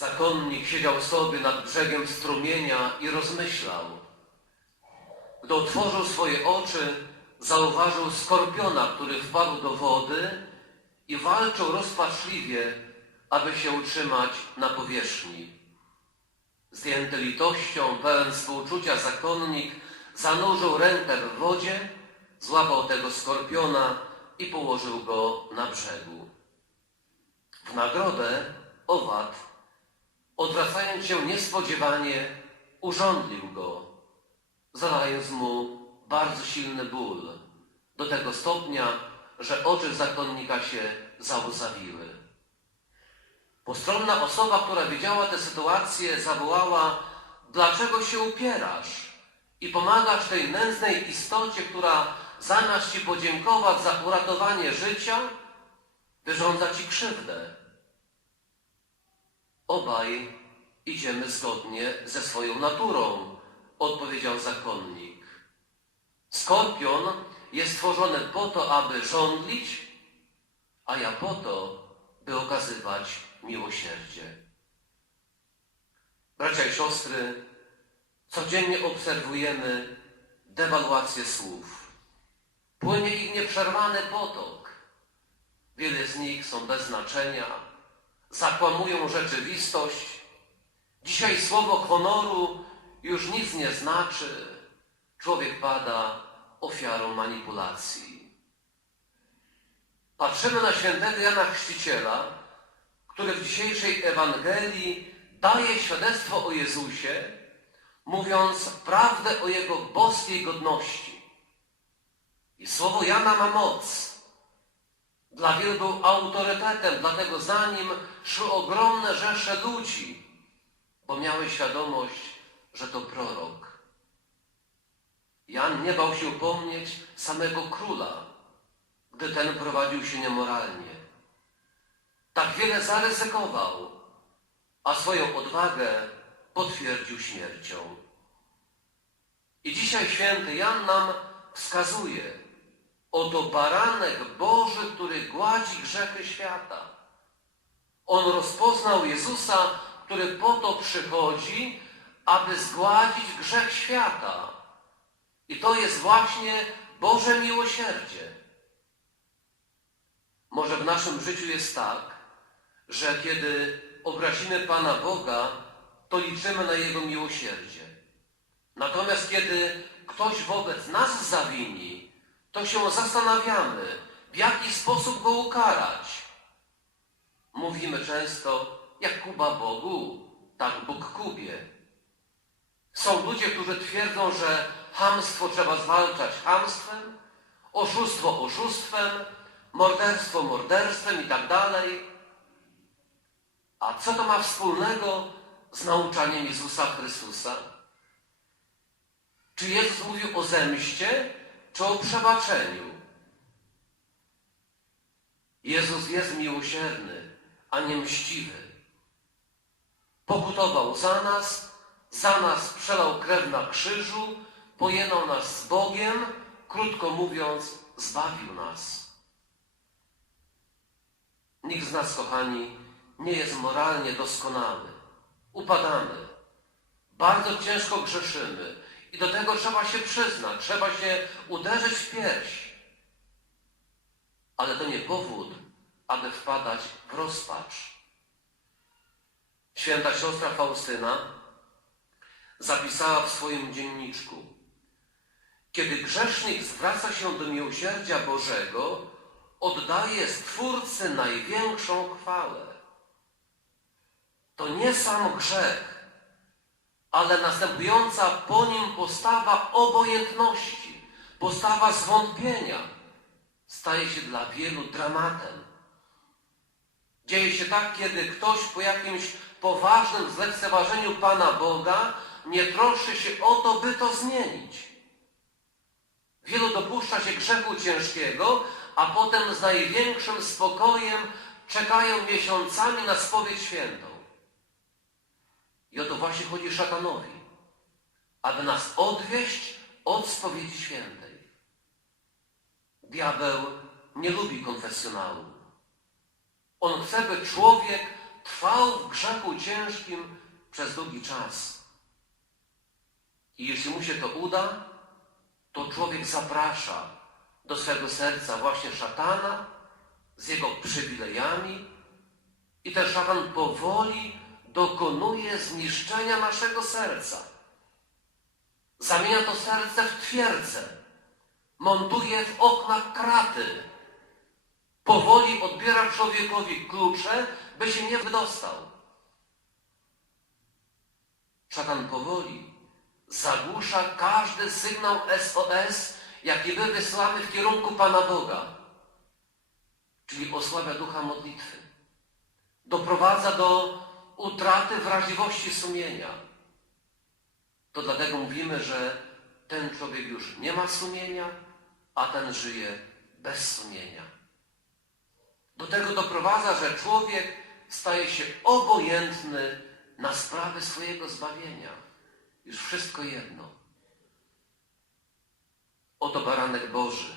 Zakonnik siedział sobie nad brzegiem strumienia i rozmyślał. Gdy otworzył swoje oczy, zauważył skorpiona, który wpadł do wody i walczył rozpaczliwie, aby się utrzymać na powierzchni. Zdjęty litością, pełen współczucia zakonnik zanurzył rękę w wodzie, złapał tego skorpiona i położył go na brzegu. W nagrodę owad, odwracając się niespodziewanie, urządlił go, zadając mu bardzo silny ból, do tego stopnia, że oczy zakonnika się załzawiły. Postronna osoba, która widziała tę sytuację, zawołała: Dlaczego się upierasz i pomagasz tej nędznej istocie, która zamiast ci podziękować za uratowanie życia, wyrządza ci krzywdę? Obaj idziemy zgodnie ze swoją naturą, odpowiedział zakonnik. Skorpion jest stworzony po to, aby żądlić, a ja po to, by okazywać miłosierdzie. Bracia i siostry, codziennie obserwujemy dewaluację słów. Płynie ich nieprzerwany potok. Wiele z nich są bez znaczenia, zakłamują rzeczywistość. Dzisiaj słowo honoru już nic nie znaczy. Człowiek pada ofiarą manipulacji. Patrzymy na świętego Jana Chrzciciela, który w dzisiejszej Ewangelii daje świadectwo o Jezusie, mówiąc prawdę o Jego boskiej godności. I słowo Jana ma moc. Dla wielu był autorytetem, dlatego za nim szły ogromne rzesze ludzi, bo miały świadomość, że to prorok. Jan nie bał się upomnieć samego króla, gdy ten prowadził się niemoralnie. Tak wiele zaryzykował, a swoją odwagę potwierdził śmiercią. I dzisiaj święty Jan nam wskazuje, oto baranek Boży, który gładzi grzechy świata. On rozpoznał Jezusa, który po to przychodzi, aby zgładzić grzech świata. I to jest właśnie Boże miłosierdzie. Może w naszym życiu jest tak, że kiedy obrazimy Pana Boga, to liczymy na Jego miłosierdzie. Natomiast kiedy ktoś wobec nas zawini, to się zastanawiamy, w jaki sposób go ukarać. Mówimy często, jak Kuba Bogu, tak Bóg Kubie. Są ludzie, którzy twierdzą, że hamstwo trzeba zwalczać hamstwem, oszustwo oszustwem, morderstwo morderstwem i tak dalej. A co to ma wspólnego z nauczaniem Jezusa Chrystusa? Czy Jezus mówił o zemście, czy o przebaczeniu? Jezus jest miłosierny, a nie mściwy. Pokutował za nas, za nas przelał krew na krzyżu, pojednał nas z Bogiem, krótko mówiąc, zbawił nas. Nikt z nas, kochani, nie jest moralnie doskonały. Upadamy. Bardzo ciężko grzeszymy. I do tego trzeba się przyznać, trzeba się uderzyć w pierś. Ale to nie powód, aby wpadać w rozpacz. Święta siostra Faustyna zapisała w swoim dzienniczku: Kiedy grzesznik zwraca się do miłosierdzia Bożego, oddaje Stwórcy największą chwałę. To nie sam grzech, ale następująca po nim postawa obojętności, postawa zwątpienia staje się dla wielu dramatem. Dzieje się tak, kiedy ktoś po jakimś poważnym zlekceważeniu Pana Boga nie troszczy się o to, by to zmienić. Wielu dopuszcza się grzechu ciężkiego, a potem z największym spokojem czekają miesiącami na spowiedź świętą. I o to właśnie chodzi szatanowi, aby nas odwieść od spowiedzi świętej. Diabeł nie lubi konfesjonału. On chce, by człowiek trwał w grzechu ciężkim przez długi czas. I jeśli mu się to uda, to człowiek zaprasza do swego serca właśnie szatana z jego przywilejami i ten szatan powoli dokonuje zniszczenia naszego serca. Zamienia to serce w twierdzę, montuje w oknach kraty, powoli odbiera człowiekowi klucze, by się nie wydostał. Szatan powoli zagłusza każdy sygnał SOS, jaki my wysyłamy w kierunku Pana Boga, czyli osłabia ducha modlitwy. Doprowadza do utraty wrażliwości sumienia. To dlatego mówimy, że ten człowiek już nie ma sumienia, a ten żyje bez sumienia. Do tego doprowadza, że człowiek staje się obojętny na sprawy swojego zbawienia. Już wszystko jedno. Oto baranek Boży,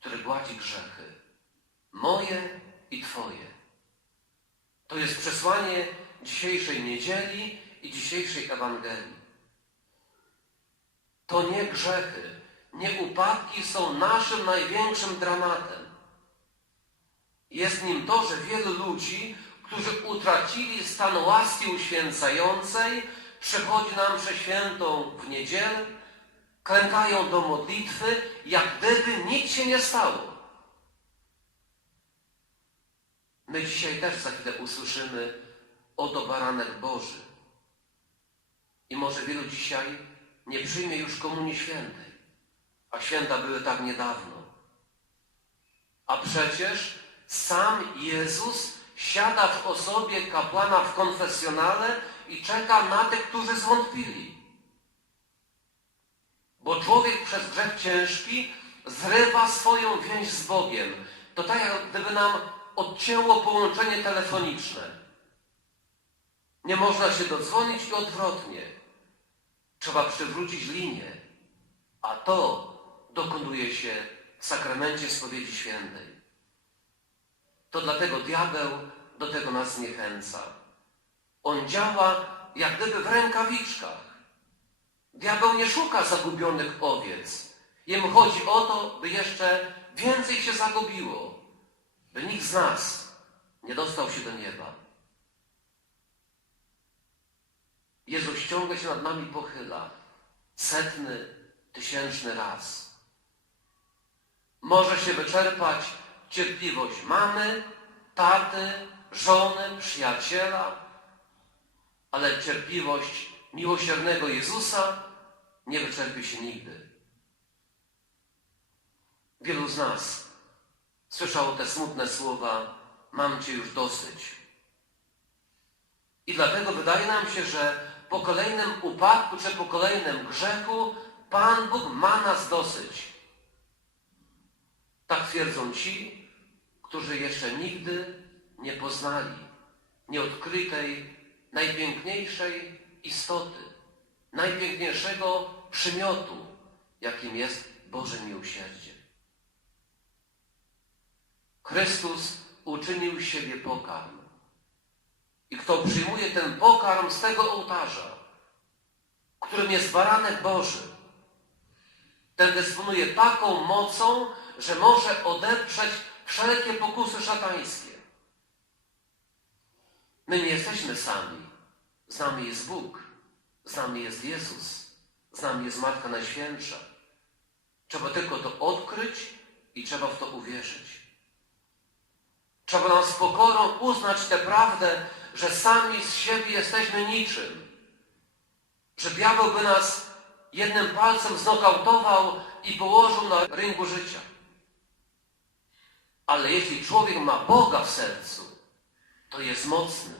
który gładzi grzechy, moje i Twoje. To jest przesłanie dzisiejszej niedzieli i dzisiejszej Ewangelii. To nie grzechy, nie upadki są naszym największym dramatem. Jest nim to, że wielu ludzi, którzy utracili stan łaski uświęcającej, przychodzi nam mszę świętą w niedzielę, klękają do modlitwy, jak gdyby nic się nie stało. My dzisiaj też za chwilę usłyszymy oto baranek Boży. I może wielu dzisiaj nie przyjmie już Komunii Świętej, a święta były tak niedawno. A przecież sam Jezus siada w osobie kapłana w konfesjonale i czeka na tych, którzy zwątpili. Bo człowiek przez grzech ciężki zrywa swoją więź z Bogiem. To tak, jak gdyby nam odcięło połączenie telefoniczne. Nie można się dodzwonić i odwrotnie. Trzeba przywrócić linię, a to dokonuje się w sakramencie spowiedzi świętej. To dlatego diabeł do tego nas zniechęca. On działa jak gdyby w rękawiczkach. Diabeł nie szuka zagubionych owiec. Jemu chodzi o to, by jeszcze więcej się zagubiło, by nikt z nas nie dostał się do nieba. Jezus ciągle się nad nami pochyla. Setny, tysięczny raz. Może się wyczerpać cierpliwość mamy, taty, żony, przyjaciela, ale cierpliwość miłosiernego Jezusa nie wyczerpie się nigdy. Wielu z nas słyszało te smutne słowa: Mam cię już dosyć. I dlatego wydaje nam się, że po kolejnym upadku czy po kolejnym grzechu Pan Bóg ma nas dosyć. Tak twierdzą ci, którzy jeszcze nigdy nie poznali, nie odkryli tej najpiękniejszej istoty, najpiękniejszego przymiotu, jakim jest Boże miłosierdzie. Chrystus uczynił siebie pokarm. I kto przyjmuje ten pokarm z tego ołtarza, którym jest baranek Boży, ten dysponuje taką mocą, że może odeprzeć wszelkie pokusy szatańskie. My nie jesteśmy sami. Z nami jest Bóg, z nami jest Jezus, z nami jest Matka Najświętsza. Trzeba tylko to odkryć i trzeba w to uwierzyć. Trzeba nam z pokorą uznać tę prawdę, że sami z siebie jesteśmy niczym. Że diabeł by nas jednym palcem znokautował i położył na rynku życia. Ale jeśli człowiek ma Boga w sercu, to jest mocny.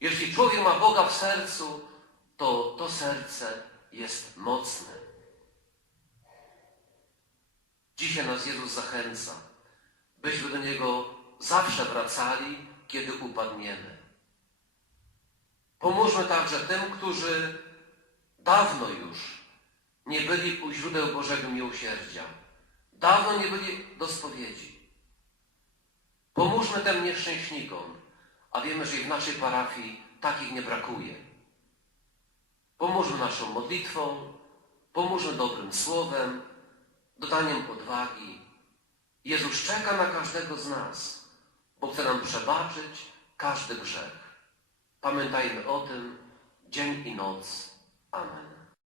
Jeśli człowiek ma Boga w sercu, to to serce jest mocne. Dzisiaj nas Jezus zachęca, byśmy do Niego zawsze wracali, kiedy upadniemy. Pomóżmy także tym, którzy dawno już nie byli u źródeł Bożego miłosierdzia. Dawno nie byli do spowiedzi. Pomóżmy tym nieszczęśnikom, a wiemy, że i w naszej parafii takich nie brakuje. Pomóżmy naszą modlitwą, pomóżmy dobrym słowem, dodaniem odwagi. Jezus czeka na każdego z nas, bo chce nam przebaczyć każdy grzech. Pamiętajmy o tym dzień i noc. Amen.